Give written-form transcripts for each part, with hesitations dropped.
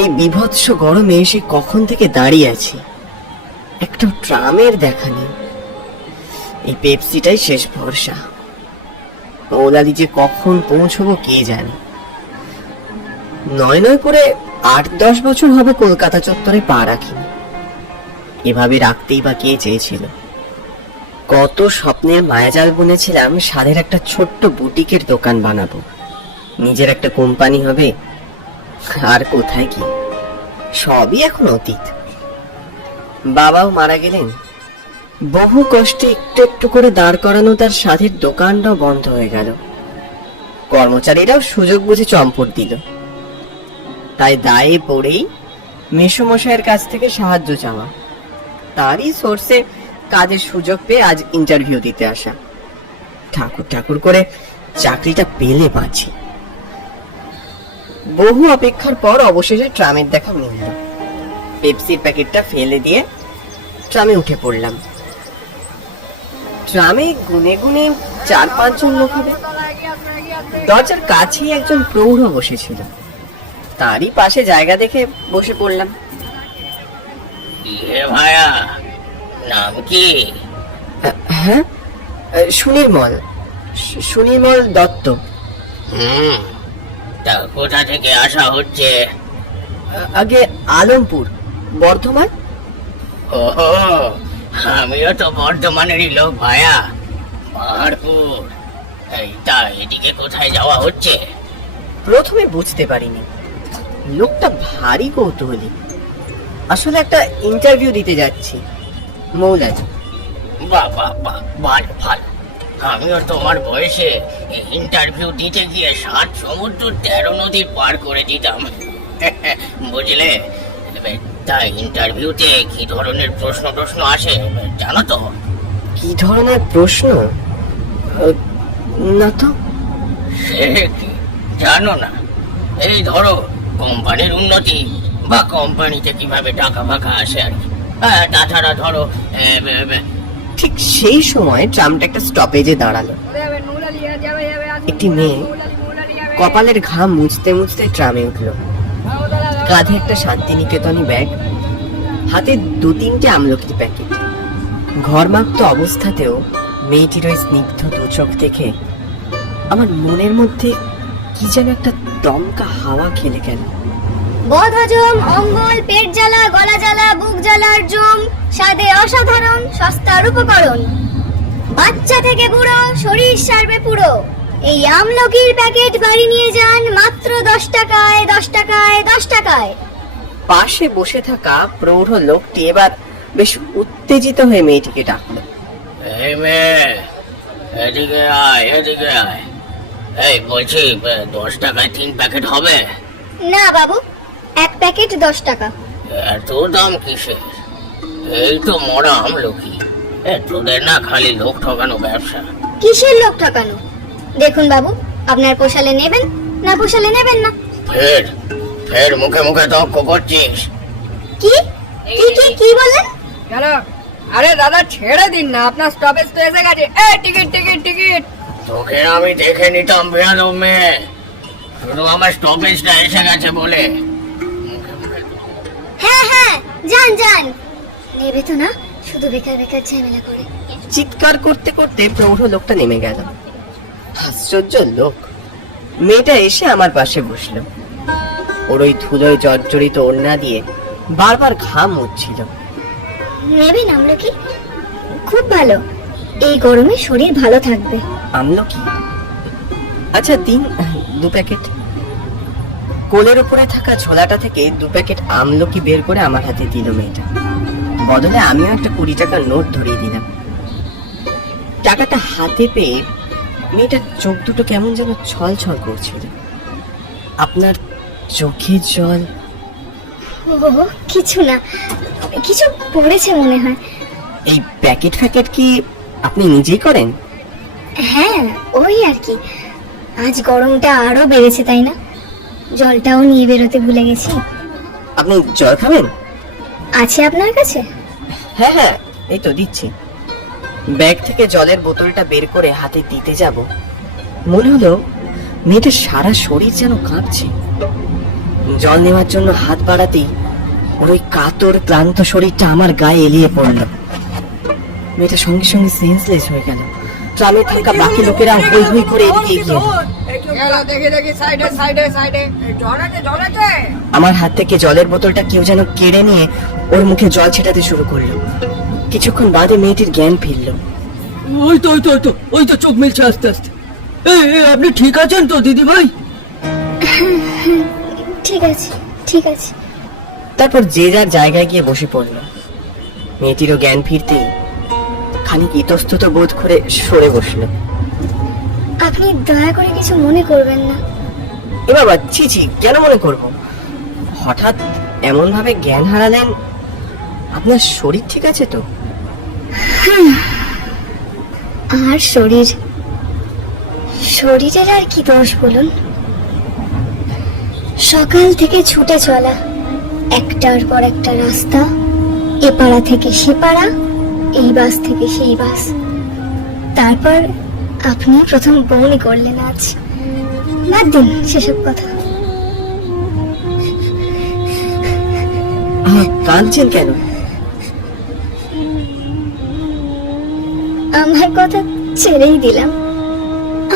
এই বিভৎস গরমে এসে কখন থেকে দাঁড়িয়ে আছি, একটা ট্রামের দেখা নেই। এই পেপসিটাই শেষ ভরসা। মৌলালি যে কখন পৌঁছবো কে জানে। নয় নয় করে 8-10 বছর হবে কলকাতা চত্বরে পা রাখিনি। এভাবে রাখতেই বা কে চেয়েছিল। কত স্বপ্নের মায়াজাল বুনেছিলাম, সাধের একটা ছোট্ট বুটিকের দোকান বানাবো, নিজের একটা কোম্পানি হবে। আর কোথায় কি, সবই এখন অতীত। বাবাও মারা গেলেন, বহু কষ্টে একটু একটু করে দাঁড় করানো তার সাধের দোকানটাও বন্ধ হয়ে গেল। কর্মচারীরাও সুযোগ বুঝে চম্পট দিল। তাই দায়ে পড়েই মেসোমশাইয়ের কাছ থেকে সাহায্য চাওয়া, তারই সোর্সে কাজের সুযোগ পেয়ে আজ ইন্টারভিউ দিতে আসা। ঠাকুর ঠাকুর করে চাকরিটা পেলে বাঁচি। বহু অপেক্ষার পর অবশেষে ট্রামের দেখা মিলল। পেপসির প্যাকেটটা ফেলে দিয়ে ট্রামে উঠে পড়লাম। ট্রামে গুনে গুনে 4-5 জন লোক হবে। দরজার কাছেই একজন প্রৌঢ় বসেছিল, তারই পাশে জায়গা দেখে বসে পড়লাম। ভাইয়া, নাম কি? হ্যাঁ, সুনির্মল, সুনির্মল দত্ত। তা কোথা থেকে আসা হচ্ছে? আগে আলমপুর, বর্ধমান। ওহো, আমিও তো বর্ধমানেরই লোক ভাইয়া, পাহাড়পুর। তা এদিকে কোথায় যাওয়া হচ্ছে? প্রথমে বুঝতে পারিনি, লোকটা ভারী কৌতূহলী। আসলে একটা ইন্টারভিউ দিতে যাচ্ছি, মৌলালি। বাহ বাহ বাহ, ভালো ভালো। আমিও তোমার বয়সে ইন্টারভিউ দিতে গিয়ে 7 সমুদ্র 13 নদী পার করে দিতাম, বুঝলে? তা ইন্টারভিউতে কি ধরনের প্রশ্ন আসে জানো তো? কি ধরনের প্রশ্ন? না তো। সে কি জানো না? এই ধরো, কোম্পানির উন্নতি বা কোম্পানিতে কিভাবে টাকা ফাঁকা আসে আর কি। তাছাড়া ধরো, ঠিক সেই সময় ট্রামটা একটা স্টপেজে দাঁড়ালো। একটি মেয়ে কপালের ঘাম মুছতে মুছতে ট্রামে উঠলো। কাঁধে একটা শান্তিনিকেতনী ব্যাগ, হাতে 2-3টে আমলকির প্যাকেট। ঘরমাক্ত অবস্থাতেও মেয়েটির ওই স্নিগ্ধ দুচোখ দেখে আমার মনের মধ্যে কি যেন একটা দমকা হাওয়া খেলে গেল। বদহজম, অম্বল, পেট জ্বালা, গলা জ্বালা, বুক জ্বালার জম, স্বাদে অসাধারণ, সস্তার উপকরণ। বাচ্চা থেকে বুড়ো, শরীর সারবে পুরো। এই আমলকির প্যাকেট বাড়ি নিয়ে যান মাত্র 10 টাকায়, 10 টাকায়, 10 টাকায়। পাশে বসে থাকা প্রৌঢ় লোকটি এবার বেশ উত্তেজিত হয়ে মেয়েটিকে ডাকলো। এই মেয়ে, এদিকে আয়, এদিকে আয়। এই বলছি, 10 টাকায় 3 প্যাকেট হবে? না বাবু, এক প্যাকেট 10 টাকা। এত দাম কিসের? এই তো মরা আমলকি। তোদের না খালি লোক ঠকানো ব্যবসা। কিসের লোক ঠকানো? দেখুন বাবু, আপনার পোষালে নেবেন, না পোষালে নেবেন না। ফের ফের মুখে মুখে তর্ক করছিস? কি কি কি কি বলেন? কেন? আরে দাদা, ছেড়ে দিন না, আপনার স্টপেজ তো এসে গেছে। এই টিকিট টিকিট টিকিট। তোকে আমি দেখে নিতাম বেয়াদব মেয়ে, শুধু আমার স্টপেজটা এসে গেছে বলে। হ্যাঁ হ্যাঁ, যান যান। নেবে তো না, শুধু বেকার বেকার ঝামেলা করে। চিৎকার করতে করতে প্রৌঢ় লোকটা নেমে গেল। আশ্চর্য লোক। মেয়েটা এসে আমার পাশে বসলো। ওর ওই ধুলোয় জর্জরিত ওড়না দিয়ে বারবার ঘাম মুছছিল। নেবেন আমলকি? খুব ভালো, এই গরমে শরীর ভালো থাকবে। আমলকি? আচ্ছা দিন 2 প্যাকেট। কোলের উপরে থাকা ঝোলাটা থেকে 2 প্যাকেট আমলকি বের করে আমার হাতে দিল মেয়েটা। বদলে আমিও একটা 20 টাকার নোট ধরিয়ে দিলাম। টাকাটা হাতে পেয়ে মেয়েটার চোখ দুটো কেমন যেন ছল ছল করছিল। আপনার চোখে জল? ও কিছু না, কিছু পড়েছে মনে হয়। এই প্যাকেট ফ্যাকেট কি আপনি নিজেই করেন? হ্যাঁ, ওই আর কি। আজ গরমটা আরো বেড়েছে তাই না? জলটাও নিয়ে বেরোতে ভুলে গেছি। আপনি জল খাবেন? আছে আপনার কাছে? হ্যাঁ হ্যাঁ, এই তো দিচ্ছি। ব্যাগ থেকে জলের বোতলটা বের করে হাতে দিতে যাব, মনে হলো মেয়েটার সারা শরীর যেন কাঁপছে। জল নেওয়ার জন্য হাত বাড়াতেই ওর ওই কাতর ক্লান্ত শরীরটা আমার গায়ে এলিয়ে পড়ল। মেয়েটা সঙ্গে সঙ্গে সেন্সলেস হয়ে গেল। ট্রামে থাকা বাকি লোকেরা হই হই করে এদিকে এগিয়ে এলো। দেখি দেখি সাইডে সাইডে সাইডে জল আছে জল আছে। আমার হাত থেকে জলের বোতলটা কেউ যেন কেড়ে নিয়ে ওর মুখে জল ছেটাতে শুরু করলো। কিছুক্ষণ বাদে মেয়েটির জ্ঞান ফিরল। ওই তো চোখ মেলছে আস্তে আস্তে। আপনি ঠিক আছেন তো দিদি ভাই? ঠিক আছে ঠিক আছে। তারপর যে যার জায়গায় গিয়ে বসে পড়ল। মেয়েটিরও জ্ঞান ফিরতেই খানিক ইতস্তত বোধ করে সরে বসলো। আপনি দয়া করে কিছু মনে করবেন না। এ বাবা, ছি ছি, কেন মনে করব? হঠাৎ এমন ভাবে জ্ঞান হারালেন। আপনার শরীর ঠিক আছে তো? আর শরীরের আর কি দোষ বলুন? সকাল থেকে ছুটে চলা, একটার পর একটা রাস্তা, এ পাড়া থেকে সে পাড়া, এই বাস থেকে সেই বাস। তারপর আপনি প্রথম বউনি করলেন আজ। বাদ দিন সেসব কথা। কাঁদছেন কেন? আমার কথা ছেড়েই দিলাম।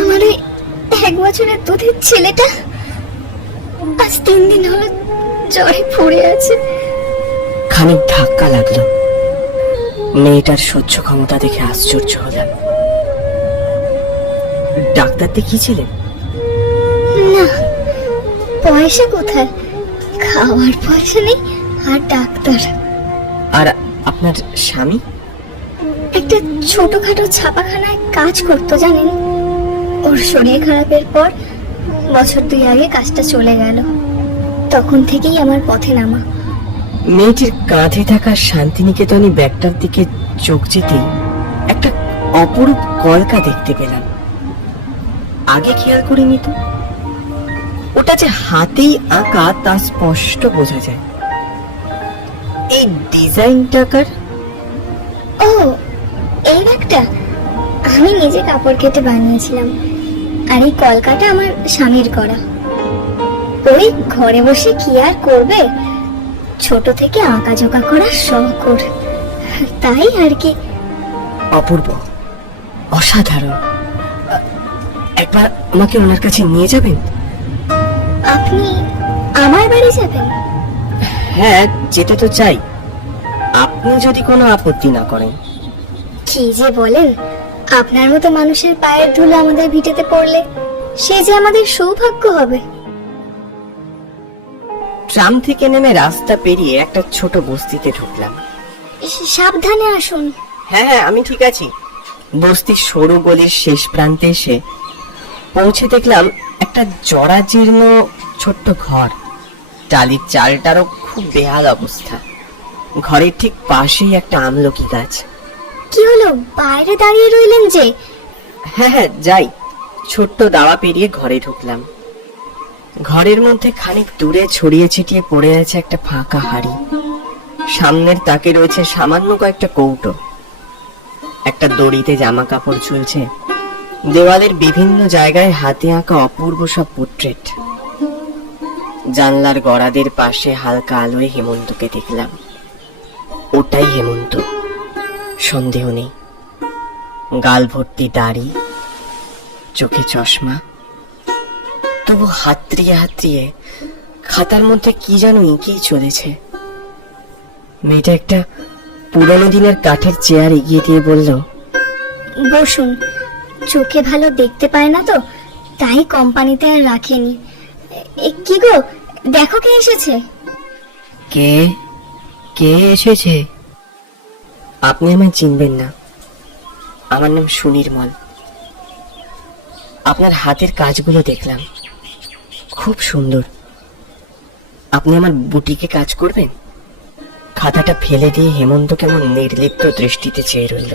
আমার ওই 1 বছরের দুধের ছেলেটা আজ 3 দিন হলো জ্বরে পড়ে আছে। খানিক ধাক্কা লাগলো। মেয়েটার সহ্য ক্ষমতা দেখে আশ্চর্য হলাম। ডাক্তার দেখিয়েছিলেন? না, পয়সা কোথায়? খাওয়ার পয়সা নেই আর ডাক্তার। আর আপনার স্বামী? একটা ছোটখাটো ছাপাখানায় কাজ করতো জানেন। ওর শরীর খারাপের পর বছর 2 আগে কাজটা চলে গেল। তখন থেকেই আমার পথে নামা। মেয়েটির কাঁধে থাকা শান্তিনিকেতনী ব্যাগটার দিকে চোখ যেতেই একটা অপরূপ কলকা দেখতে পেলাম। আগে খেয়াল করিনি তো। ওটা যে হাতেই আঁকা তা স্পষ্ট বোঝা যায়। এই ডিজাইনটাকার? ও, এই ব্যাগটা আমি নিজে কাপড় কেটে বানিয়েছিলাম। আর এই কলকাটা আমার স্বামীর করা। ওই ঘরে বসে কি আর করবে, ছোট থেকে আঁকাঝোঁকা করার শখ ওর, তাই আর কি। অপূর্ব, অসাধারণ। একবার আমাকে ওনার কাছে নিয়ে যাবেন? আপনি আমার বাড়ি যাবেন? হ্যাঁ, যেতে তো চাই, আপনি যদি কোনো আপত্তি না করেন। কি যে বলেন, আপনার মতো মানুষের পায়ের ধুলো আমাদের ভিটেতে পড়লে সে যে আমাদের সৌভাগ্য হবে। ট্রাম থেকে নেমে রাস্তা পেরিয়ে একটা ছোট বস্তিতে ঢুকলাম। সাবধানে আসুন। হ্যাঁ হ্যাঁ, আমি ঠিক আছি। বস্তির সরু গলির শেষ প্রান্তে এসে পৌঁছে দেখলাম একটা জরাজীর্ণ ছোট্ট ঘর। টালির চালটারও খুব বেহাল অবস্থা। ঘরের ঠিক পাশেই একটা আমলকি গাছ। কি হলো, বাইরে দাঁড়িয়ে রইলেন যে? হ্যাঁ হ্যাঁ, যাই। ছোট্ট দাওয়া পেরিয়ে ঘরে ঢুকলাম। ঘরের মধ্যে খানিক দূরে ছড়িয়ে ছিটিয়ে পড়ে আছে একটা ফাঁকা হাড়ি। সামনের তাকে রয়েছে সামান্য কয়েকটা কৌটো। একটা দড়িতে জামা কাপড় ঝুলছে। দেওয়ালের বিভিন্ন জায়গায় হাতে আঁকা অপূর্ব সব পোর্ট্রেট। জানলার গড়াদের পাশে হালকা আলোয় হেমন্তকে দেখলাম। ওটাই হেমন্ত, সন্দেহ নেই। গাল ভর্তি দাড়ি, চোখে চশমা, তবু হাতড়িয়ে হাতড়িয়ে খাতার মধ্যে কি যেন এঁকেই চলেছে। মেয়েটা একটা পুরোনো দিনের কাঠের চেয়ার এগিয়ে দিয়ে বলল, বসুন। চোখে ভালো দেখতে পায় না তো, তাই কোম্পানিতে আর রাখেনি। কি গো, দেখো কে এসেছে। কে কে এসেছে? আপনি আমায় চিনবেন না, আমার নাম সুনির্মল। আপনার হাতের কাজগুলো দেখলাম, খুব সুন্দর। আপনি আমার বুটিকে কাজ করবেন? খাতাটা ফেলে দিয়ে হেমন্ত কেমন নির্লিপ্ত দৃষ্টিতে চেয়ে রইল।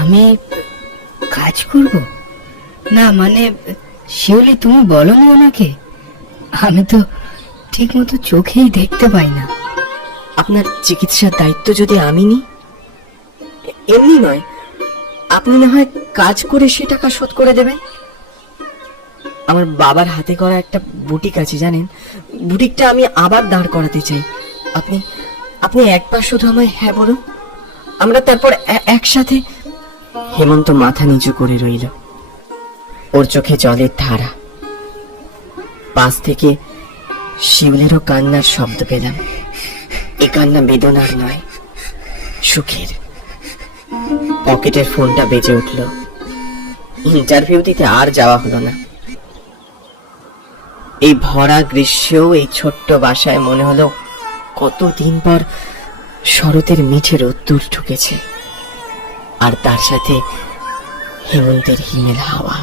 আমি কাজ করব না? মানে শিউলি, তুমি বলনি ওনাকে? আমি তো ঠিক মতো চোখেই দেখতে পাই না। আপনার চিকিৎসার দায়িত্ব যদি আমি নিই? এমনি নয়, আপনি না হয় কাজ করে সে টাকা শোধ করে দেবেন। আমার বাবার হাতে করা একটা বুটিক আছে জানেন, বুটিকটা আমি আবার দাঁড় করাতে চাই। আপনি আপনি একবার শুধু আমায় হ্যাঁ বলুন, আমরা তারপর একসাথে। হেমন্ত মাথা নিচু করে রইল, ওর চোখে জলের ধারা। পাশ থেকে শিউলেরও কান্নার শব্দ পেলাম। এ কান্না বেদনার নয়, সুখের। পকেটের ফোনটা বেজে উঠল। ইন্টারভিউ দিতে আর যাওয়া হলো না। এই ভরা গ্রীষ্মেও এই ছোট্ট বাসায় মনে হলো কতদিন পর শরতের মিঠে রোদ্দুর ঢুকেছে, আর তার সাথে হেমন্তের হিমেল হাওয়া।